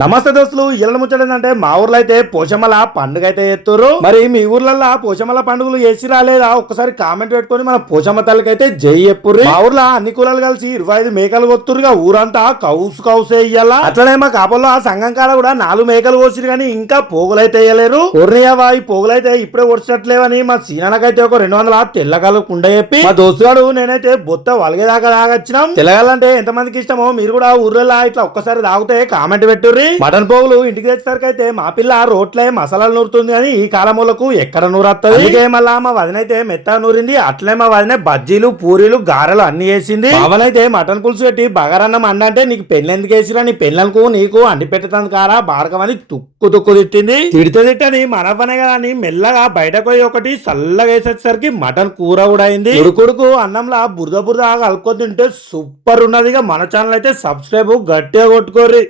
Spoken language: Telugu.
నమస్తే దోస్తులు ఇళ్ళ ముచ్చటంటే మా ఊర్లో అయితే పోషమల పండుగ అయితే ఎత్తురు మరి మీ ఊర్లల్లో పోషమల పండుగలు వేసి రాలేదా? ఒక్కసారి కామెంట్ పెట్టుకొని మన పోషమ్మ తల్లికి అయితే జై చెప్పుర్రి. మా ఊర్లో అన్ని కులాలు కలిసి ఇరవై ఐదు మేకలు కొత్తురుగా ఊరంతా కౌసు కౌసే వేయాలా అట్లనే మా కాపల్లో ఆ సంఘం కాడ కూడా నాలుగు మేకలు కోసిరు కానీ ఇంకా పోగులైతే వేయలేరు. పూర్ణియవా ఈ పోగులైతే ఇప్పుడే ఒడిచినట్లేవని మా సీనాకైతే ఒక రెండు వందల తెల్లగాలు కుండ చెప్పి మా దోస్తుగాడు నేనైతే బొత్త వలగేదాకా తాగొచ్చినాం తెల్లగాలంటే ఎంతమందికి ఇష్టమో మీరు కూడా ఊర్లలో ఇట్లా ఒక్కసారి తాగితే కామెంట్ పెట్టుర్రి. మటన్ పోగులు ఇంటికి తెచ్చేసరికి అయితే మా పిల్ల రోట్లే మసాలాలు నూరుతుంది అని ఈ కాలములకు ఎక్కడ నూరత్తది? అందుకే మళ్ళా మా వదినైతే మెత్త నూరింది అట్లే మా వదిన బజ్జీలు పూరీలు గారెలు అన్ని వేసింది అవనైతే మటన్ పులుసు పెట్టి బగారన్నం అండంటే నీకు పెళ్ళి ఎందుకు వేసిరా నీ పెళ్ళకు నీకు అండి పెట్టుతాను కారా బారకమని తుక్కు తుక్కు తిట్టింది. తిడితే తిట్టని మన పనే కదా అని మెల్లగా బయటకు పోయి ఒకటి చల్లగా వేసేసరికి మటన్ కూర కూడా అయింది. ఉడుకుడుకు అన్నంలా బురద బురద కలుపుకొని తింటే సూపర్ ఉన్నదిగా మన ఛానల్ అయితే సబ్స్క్రైబ్ గట్టిగా కొట్టుకోర్రి.